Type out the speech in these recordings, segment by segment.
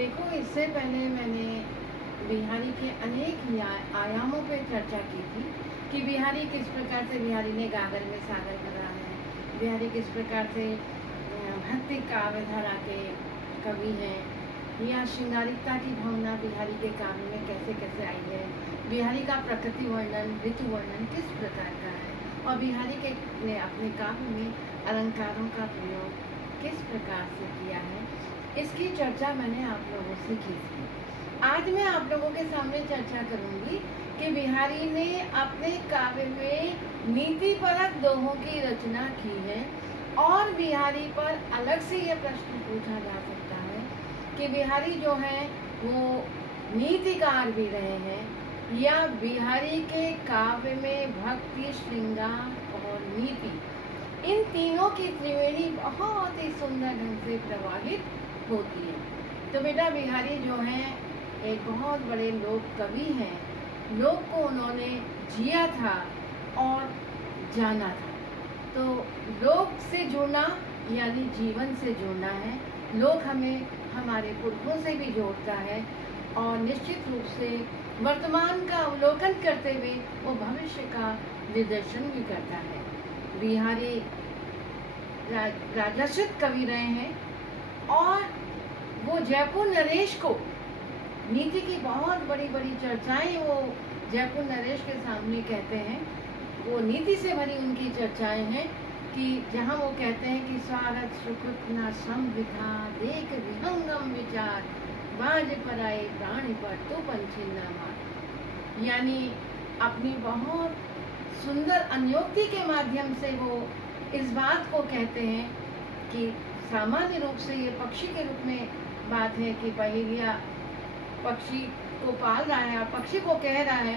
देखो, इससे पहले मैंने बिहारी के अनेक आयामों पे चर्चा की थी कि बिहारी किस प्रकार से बिहारी ने गागर में सागर करा है, बिहारी किस प्रकार से भक्ति काव्य धारा के कवि हैं, या श्रृंगारिकता की भावना बिहारी के काव्य में कैसे कैसे आई है, बिहारी का प्रकृति वर्णन, ऋतु वर्णन किस प्रकार का है, और बिहारी के ने अपने काव्य में अलंकारों का प्रयोग किस प्रकार से किया है, इसकी चर्चा मैंने आप लोगों से की थी। आज मैं आप लोगों के सामने चर्चा करूंगी कि बिहारी ने अपने काव्य में नीतिपरक दोहों की रचना की है, और बिहारी पर अलग से यह प्रश्न पूछा जा सकता है कि बिहारी जो है वो नीतिकार भी रहे हैं, या बिहारी के काव्य में भक्ति, श्रृंगार और नीति, इन तीनों की त्रिवेणी बहुत ही सुंदर ढंग से प्रवाहित होती है। तो बेटा, बिहारी जो हैं एक बहुत बड़े लोक कवि हैं। लोक को उन्होंने जिया था और जाना था। तो लोक से जुड़ना यानी जीवन से जुड़ना है। लोक हमें हमारे पुरखों से भी जोड़ता है, और निश्चित रूप से वर्तमान का अवलोकन करते हुए वो भविष्य का निर्देशन भी करता है। बिहारी राजर्षित कवि रहे हैं, और वो जयपुर नरेश को नीति की बहुत बड़ी बड़ी चर्चाएं वो जयपुर नरेश के सामने कहते हैं। वो नीति से भरी उनकी चर्चाएं हैं कि जहां वो कहते हैं कि स्वार्थ सुकृत न संविधा, देख विहंगम विचार, बाज पर आए प्राणी पर तो पंछी न मार। यानी अपनी बहुत सुंदर अन्योक्ति के माध्यम से वो इस बात को कहते हैं कि सामान्य रूप से ये पक्षी के रूप में बात है कि पहिलिया पक्षी को पाल रहा है और पक्षी को कह रहा है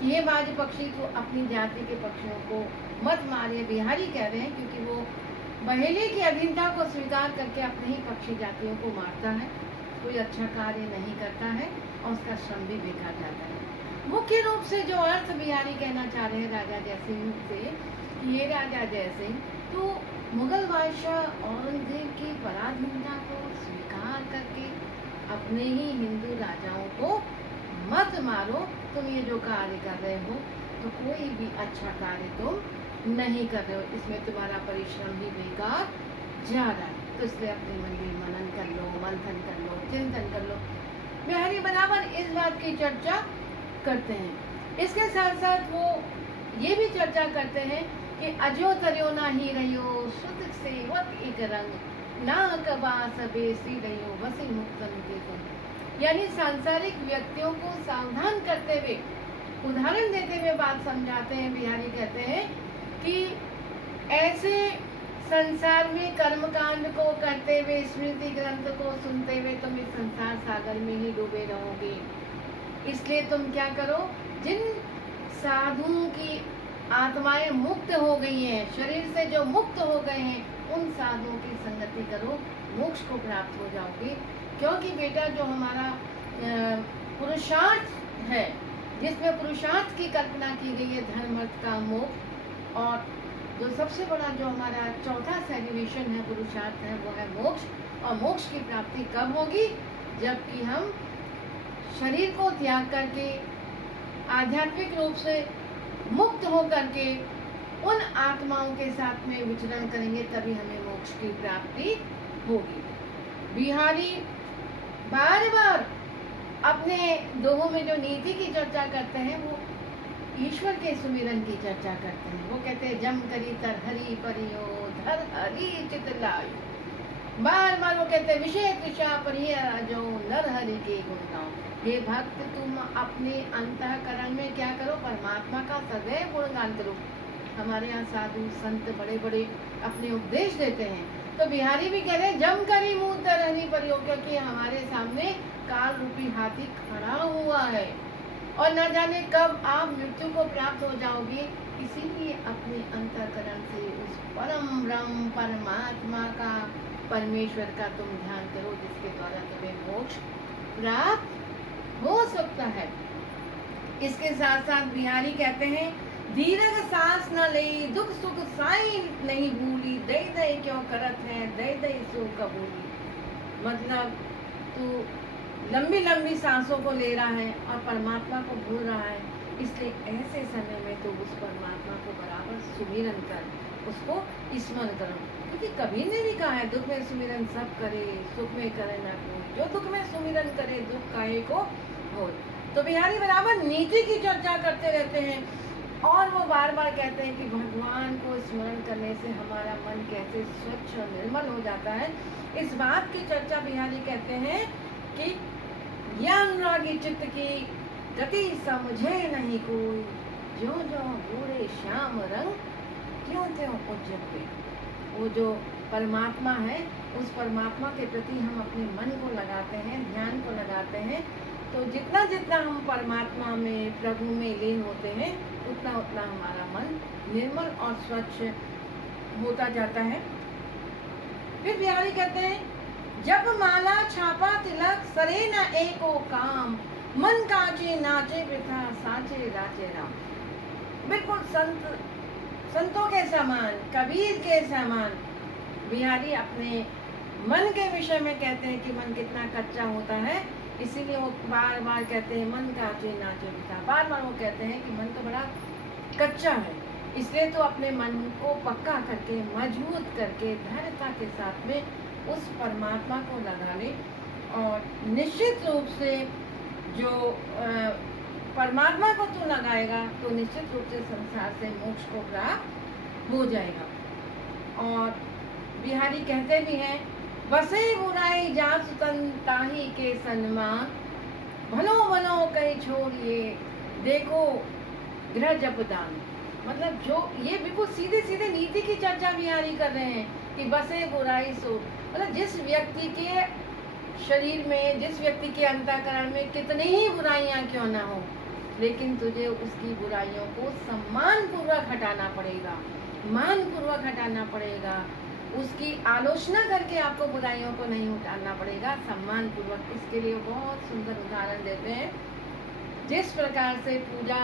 कि ये बाज पक्षी तो अपनी जाति के पक्षियों को मत मारे। बिहारी कह रहे हैं क्योंकि वो बहेली की अधीनता को स्वीकार करके अपने ही पक्षी जातियों को मारता है, कोई अच्छा कार्य नहीं करता है और उसका श्रम भी बेकार जाता है। मुख्य रूप से जो अर्थ बिहारी कहना चाह रहे हैं राजा जयसिंह से, ये राजा जयसिंह तो मुगल बादशाह औरंगजेब की पराधीनता को स्वीकार करके अपने ही हिंदू राजाओं को मत मारो, तुम ये जो कार्य कर रहे हो तो कोई भी अच्छा कार्य तुम नहीं कर रहे हो, इसमें तुम्हारा परिश्रम भी बेकार जा रहा है। तो इसलिए अपने मन में मनन कर लो, मंथन कर लो, चिंतन कर लो। बिहारी बराबर इस बात की चर्चा करते हैं। इसके साथ साथ वो ये भी चर्चा करते हैं कि अजो तरियो ना ही रहियो, सुत से वत एक रंग, ना कबा सबे सी रहियो, वसी मुक्तन के संग। यानी सांसारिक व्यक्तियों को सावधान करते हुए, उदाहरण देते हुए बात समझाते हैं। बिहारी कहते हैं कि ऐसे संसार में कर्मकांड को करते हुए, स्मृति ग्रंथ को सुनते हुए तुम इस संसार सागर में ही डूबे रहोगे। इसलिए तुम क्या करो, जिन साधुओं की आत्माएं मुक्त हो गई हैं, शरीर से जो मुक्त हो गए हैं, उन साधुओं की संगति करो, मोक्ष को प्राप्त हो जाओगे। क्योंकि बेटा, जो हमारा पुरुषार्थ है, जिसमें पुरुषार्थ की कल्पना की गई है, धर्म अर्थ काम मोक्ष, और जो सबसे बड़ा जो हमारा चौथा सेलिब्रेशन है, पुरुषार्थ है, वो है मोक्ष। और मोक्ष की प्राप्ति कब होगी? जबकि हम शरीर को त्याग करके आध्यात्मिक रूप से मुक्त हो करके उन आत्माओं के साथ में विचरण करेंगे, तभी हमें मोक्ष की प्राप्ति होगी। बिहारी बार बार अपने दोहों में जो नीति की चर्चा करते हैं, वो ईश्वर के सुमिरन की चर्चा करते हैं। वो कहते हैं जम करी तर हरि परियो, धर हरि चित लायो। बार बार वो कहते हैं विषय तृषा परिय जो, नर हरि के गुण गाओ। हे भक्त, तुम अपने अंतःकरण में क्या करो, परमात्मा का सदैव गुणगान करो। हमारे यहाँ साधु संत बड़े बड़े अपने उपदेश देते हैं, तो बिहारी भी कह रहे हैं जम करी मुँह तरहनी परियो, क्योंकि हमारे सामने काल रूपी हाथी खड़ा हुआ है और न जाने कब आप मृत्यु को प्राप्त हो जाओगे। इसीलिए अपने अंतःकरण से उस परम ब्रह्म परमात्मा का, परमेश्वर का तुम ध्यान करो, जिसके द्वारा तुम्हें मोक्ष प्राप्त हो सकता है। इसके साथ साथ बिहारी कहते हैं दीर्घ सांस न लई, दुख सुख साई नहीं भूली, दई दई क्यों करत है, दई दई सो कबूली। मतलब तू लंबी लंबी सांसों को ले रहा है और परमात्मा को भूल रहा है। इसलिए ऐसे समय में तो उस परमात्मा को बराबर सुमिरन कर, उसको स्मरण करो, क्योंकि कभी ने भी कहा है दुख में सुमिरन सब करे, सुख में करे ना कोई, जो दुख में सुमिरन करे दुख काहे को होय। तो बिहारी बराबर नीति की चर्चा करते रहते हैं और वो बार बार कहते हैं कि भगवान को स्मरण करने से हमारा मन कैसे स्वच्छ और निर्मल हो जाता है। इस बात की चर्चा बिहारी कहते हैं कि यह अनुरागी चित्त की गति समझे नहीं कोई, ज्यों ज्यों बूढ़े श्याम रंग त्यों त्यों उज्जल पे। वो जो परमात्मा है, उस परमात्मा के प्रति हम अपने मन को लगाते हैं, ध्यान को लगाते हैं, तो जितना जितना हम परमात्मा में, प्रभु में लीन होते हैं, उतना उतना हमारा मन निर्मल और स्वच्छ होता जाता है। फिर बिहारी कहते हैं, जब माला छापा तिलक सरे न एको काम, मन काचे नाचे वृथा साचे राचे राम। बिल्कुल संतों के समान, कबीर के समान बिहारी अपने मन के विषय में कहते हैं कि मन कितना कच्चा होता है। इसीलिए वो बार बार कहते हैं मन काचे नाचे वृथा। बार बार वो कहते हैं कि मन तो बड़ा कच्चा है, इसलिए तो अपने मन को पक्का करके, मजबूत करके, धैर्यता के साथ में उस परमात्मा को लगा ले। और निश्चित रूप से जो परमात्मा को तू लगाएगा तो निश्चित रूप से संसार से मोक्ष को प्राप्त हो जाएगा। और बिहारी कहते भी हैं, बसे बुराई जासु तन ताही के सन्मान, भलो भलो कहीं छोड़िए देखो गृह जपदान। मतलब जो ये बिल्कुल सीधे सीधे नीति की चर्चा बिहारी कर रहे हैं कि बसे बुराई सो, मतलब जिस व्यक्ति के शरीर में, जिस व्यक्ति के अंतःकरण में कितनी ही बुराइयां क्यों ना हो, लेकिन तुझे उसकी बुराइयों को सम्मान पूर्वक हटाना पड़ेगा, मान पूर्वक हटाना पड़ेगा। उसकी आलोचना करके आपको बुराइयों को नहीं उठाना पड़ेगा, सम्मान पूर्वक। इसके लिए बहुत सुंदर उदाहरण देते हैं। जिस प्रकार से पूजा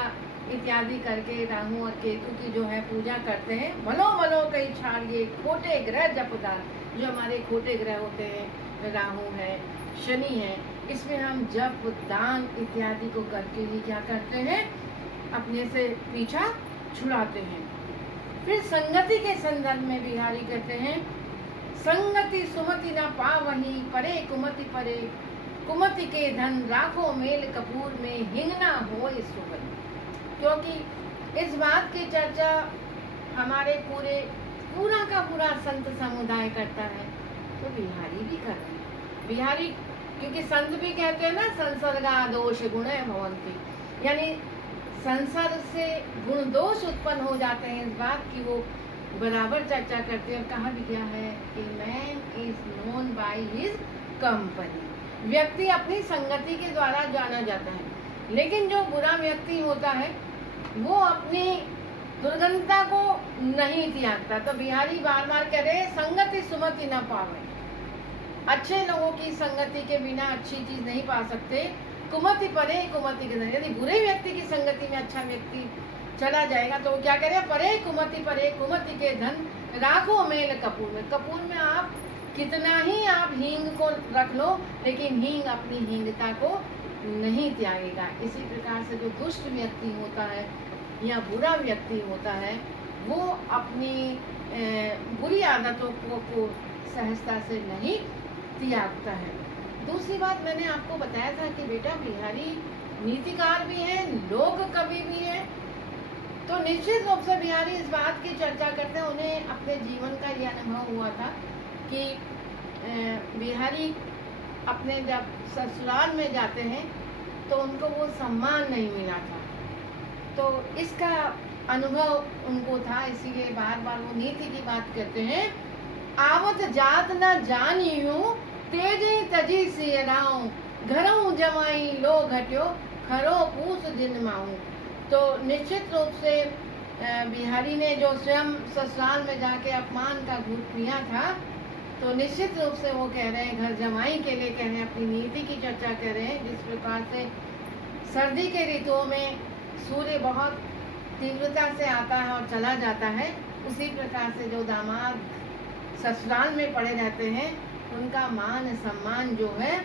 इत्यादि करके राहु और केतु की जो है पूजा करते हैं, भलो भलो कई छाड़िए खोटे ग्रह जपदार। जो हमारे खोटे ग्रह होते हैं, राहु है, शनि है, इसमें हम जप दान इत्यादि को करके ही क्या करते हैं, अपने से पीछा छुड़ाते हैं। फिर संगति के संदर्भ में बिहारी कहते हैं, संगति सुमति न पावही परे कुमति परे, कुमति के धन राखो मेल कपूर में हिंगना हो सुगन। क्योंकि इस बात की चर्चा हमारे पूरा का पूरा संत समुदाय करता है, तो बिहारी भी कर रहे हैं। बिहारी क्योंकि संत भी कहते हैं ना, संसर्गा दोष गुण भवंती, यानी संसार से गुण दोष उत्पन्न हो जाते हैं। इस बात की वो बराबर चर्चा करते हैं। और कहा भी गया है कि man is known by his company. व्यक्ति अपनी संगति के द्वारा जाना जाता है, लेकिन जो बुरा व्यक्ति होता है वो अपनी दुर्गंधता को नहीं त्यागता। तो बिहारी बार बार कह रहे, संगति सुमति न पावे। अच्छे लोगों की संगति के बिना अच्छी चीज नहीं पा सकते। कुमति परे कुमति के धन, यदि बुरे व्यक्ति की संगति में अच्छा व्यक्ति चला जाएगा तो वो क्या करे, परे कुमति के धन राखो मेल कपूर में। कपूर में आप कितना ही आप हींग को रख लो, लेकिन हींग अपनी हींगता को नहीं त्यागेगा। इसी प्रकार से जो दुष्ट व्यक्ति होता है या बुरा व्यक्ति होता है, वो अपनी बुरी आदतों को सहजता से नहीं त्यागता है। दूसरी बात मैंने आपको बताया था कि बेटा बिहारी नीतिकार भी हैं, लोक कवि भी हैं। तो निश्चित रूप से बिहारी इस बात की चर्चा करते हैं, उन्हें अपने जीवन का यह अनुभव हुआ था कि बिहारी अपने जब ससुराल में जाते हैं तो उनको वो सम्मान नहीं मिला था, तो इसका अनुभव उनको था। इसीलिए बार बार वो नीति की बात करते हैं, आवत जात न जानियो तेजे तजी से राऊं, घरों जमाई लो घट्यो खरो पूस दिन माऊं। तो निश्चित रूप से बिहारी ने जो स्वयं ससुराल में जाके अपमान का घूट पिया था, तो निश्चित रूप से वो कह रहे हैं, घर जमाई के लिए कह रहे हैं, अपनी नीति की चर्चा कर रहे हैं। जिस प्रकार से सर्दी के ऋतुओं में सूर्य बहुत तीव्रता से आता है और चला जाता है, उसी प्रकार से जो दामाद ससुराल में पड़े रहते हैं उनका मान सम्मान जो है